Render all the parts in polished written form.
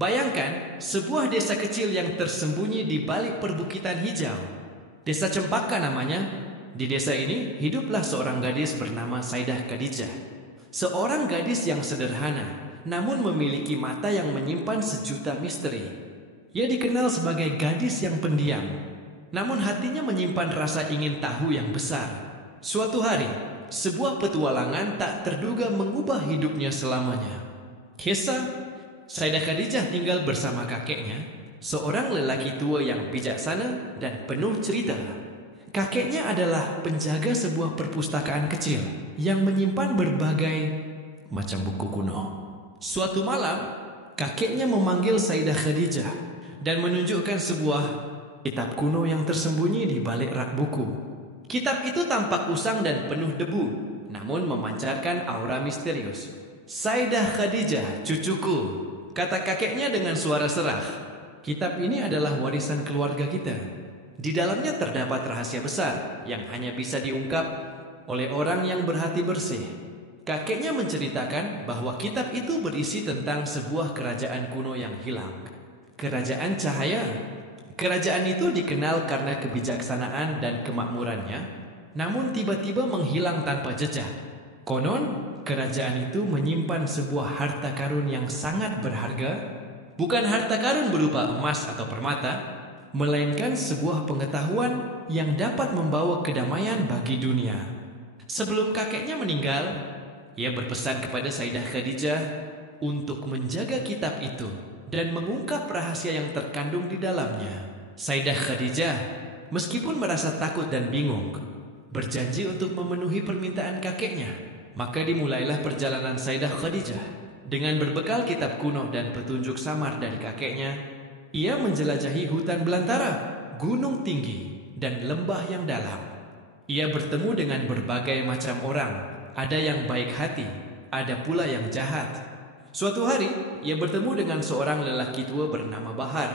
Bayangkan sebuah desa kecil yang tersembunyi di balik perbukitan hijau. Desa Cempaka namanya. Di desa ini hiduplah seorang gadis bernama Saidah Khadijah. Seorang gadis yang sederhana, namun memiliki mata yang menyimpan sejuta misteri. Ia dikenal sebagai gadis yang pendiam, namun hatinya menyimpan rasa ingin tahu yang besar. Suatu hari, sebuah petualangan tak terduga mengubah hidupnya selamanya. Kisah Saidah Khadijah tinggal bersama kakeknya, seorang lelaki tua yang bijaksana dan penuh cerita. Kakeknya adalah penjaga sebuah perpustakaan kecil yang menyimpan berbagai macam buku kuno. Suatu malam, kakeknya memanggil Saidah Khadijah dan menunjukkan sebuah kitab kuno yang tersembunyi di balik rak buku. Kitab itu tampak usang dan penuh debu, namun memancarkan aura misterius. "Saidah Khadijah, cucuku," kata kakeknya dengan suara serah. "Kitab ini adalah warisan keluarga kita. Di dalamnya terdapat rahasia besar yang hanya bisa diungkap oleh orang yang berhati bersih." Kakeknya menceritakan bahwa kitab itu berisi tentang sebuah kerajaan kuno yang hilang. Kerajaan cahaya. Kerajaan itu dikenal karena kebijaksanaan dan kemakmurannya, namun tiba-tiba menghilang tanpa jejak. Konon, kerajaan itu menyimpan sebuah harta karun yang sangat berharga. Bukan harta karun berupa emas atau permata, melainkan sebuah pengetahuan yang dapat membawa kedamaian bagi dunia. Sebelum kakeknya meninggal, ia berpesan kepada Saidah Khadijah untuk menjaga kitab itu dan mengungkap rahasia yang terkandung di dalamnya. Saidah Khadijah, meskipun merasa takut dan bingung, berjanji untuk memenuhi permintaan kakeknya. Maka dimulailah perjalanan Saidah Khadijah. Dengan berbekal kitab kuno dan petunjuk samar dari kakeknya, ia menjelajahi hutan belantara, gunung tinggi, dan lembah yang dalam. Ia bertemu dengan berbagai macam orang. Ada yang baik hati, ada pula yang jahat. Suatu hari, ia bertemu dengan seorang lelaki tua bernama Bahar,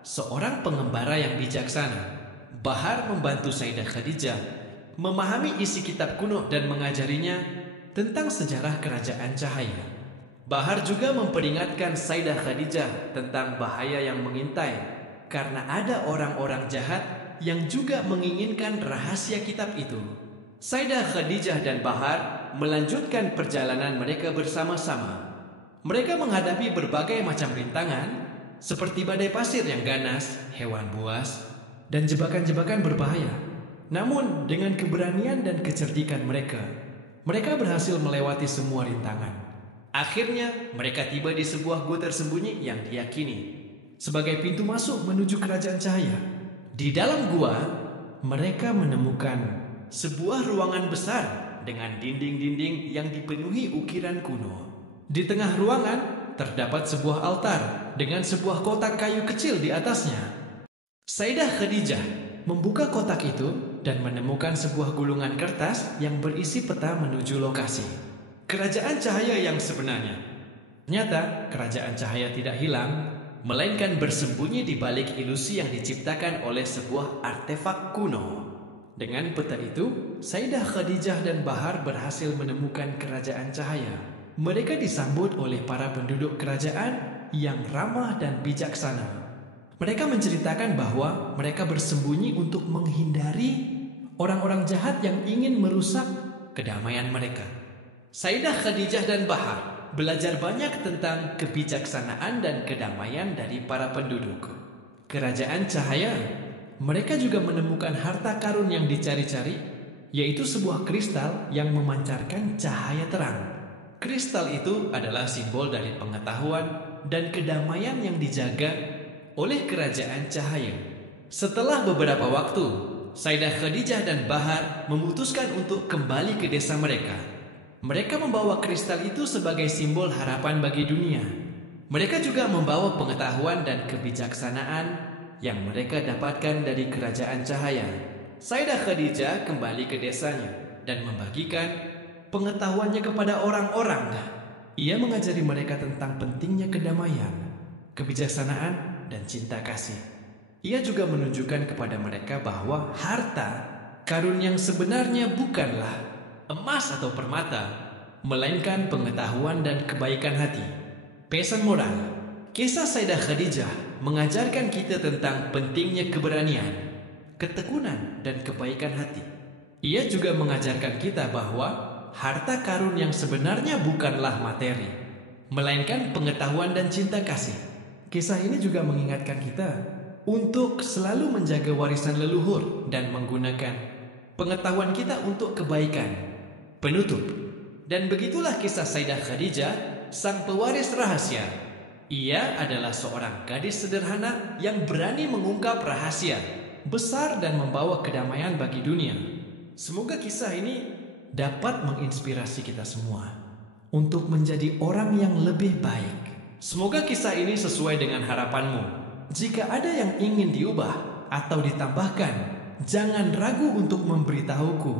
seorang pengembara yang bijaksana. Bahar membantu Saidah Khadijah memahami isi kitab kuno dan mengajarinya tentang sejarah kerajaan cahaya. Bahar juga memperingatkan Saidah Khadijah tentang bahaya yang mengintai karena ada orang-orang jahat yang juga menginginkan rahasia kitab itu. Saidah Khadijah dan Bahar melanjutkan perjalanan mereka bersama-sama. Mereka menghadapi berbagai macam rintangan seperti badai pasir yang ganas, hewan buas, dan jebakan-jebakan berbahaya. Namun dengan keberanian dan kecerdikan mereka berhasil melewati semua rintangan. Akhirnya mereka tiba di sebuah gua tersembunyi yang diyakini sebagai pintu masuk menuju kerajaan cahaya. Di dalam gua, mereka menemukan sebuah ruangan besar dengan dinding-dinding yang dipenuhi ukiran kuno. Di tengah ruangan terdapat sebuah altar dengan sebuah kotak kayu kecil di atasnya. Saidah Khadijah membuka kotak itu dan menemukan sebuah gulungan kertas yang berisi peta menuju lokasi kerajaan cahaya yang sebenarnya. Ternyata kerajaan cahaya tidak hilang, melainkan bersembunyi di balik ilusi yang diciptakan oleh sebuah artefak kuno. Dengan peta itu, Saidah Khadijah dan Bahar berhasil menemukan kerajaan cahaya. Mereka disambut oleh para penduduk kerajaan yang ramah dan bijaksana. Mereka menceritakan bahwa mereka bersembunyi untuk menghindari orang-orang jahat yang ingin merusak kedamaian mereka. Saidah Khadijah dan Bahar belajar banyak tentang kebijaksanaan dan kedamaian dari para penduduk kerajaan cahaya. Mereka juga menemukan harta karun yang dicari-cari, yaitu sebuah kristal yang memancarkan cahaya terang. Kristal itu adalah simbol dari pengetahuan dan kedamaian yang dijaga oleh kerajaan cahaya. Setelah beberapa waktu, Saidah Khadijah dan Bahar memutuskan untuk kembali ke desa mereka. Mereka membawa kristal itu sebagai simbol harapan bagi dunia. Mereka juga membawa pengetahuan dan kebijaksanaan yang mereka dapatkan dari kerajaan cahaya. Saidah Khadijah kembali ke desanya dan membagikan pengetahuannya kepada orang-orang. Ia mengajari mereka tentang pentingnya kedamaian, kebijaksanaan, dan cinta kasih. Ia juga menunjukkan kepada mereka bahwa harta karun yang sebenarnya bukanlah emas atau permata, melainkan pengetahuan dan kebaikan hati. Pesan moral: Kisah Sayyidah Khadijah mengajarkan kita tentang pentingnya keberanian, ketekunan, dan kebaikan hati. Ia juga mengajarkan kita bahwa harta karun yang sebenarnya bukanlah materi, melainkan pengetahuan dan cinta kasih. Kisah ini juga mengingatkan kita untuk selalu menjaga warisan leluhur dan menggunakan pengetahuan kita untuk kebaikan. Penutup. Dan begitulah kisah Sayyidah Khadijah, sang pewaris rahasia. Ia adalah seorang gadis sederhana yang berani mengungkap rahasia besar dan membawa kedamaian bagi dunia. Semoga kisah ini dapat menginspirasi kita semua untuk menjadi orang yang lebih baik. Semoga kisah ini sesuai dengan harapanmu. Jika ada yang ingin diubah atau ditambahkan, jangan ragu untuk memberitahuku.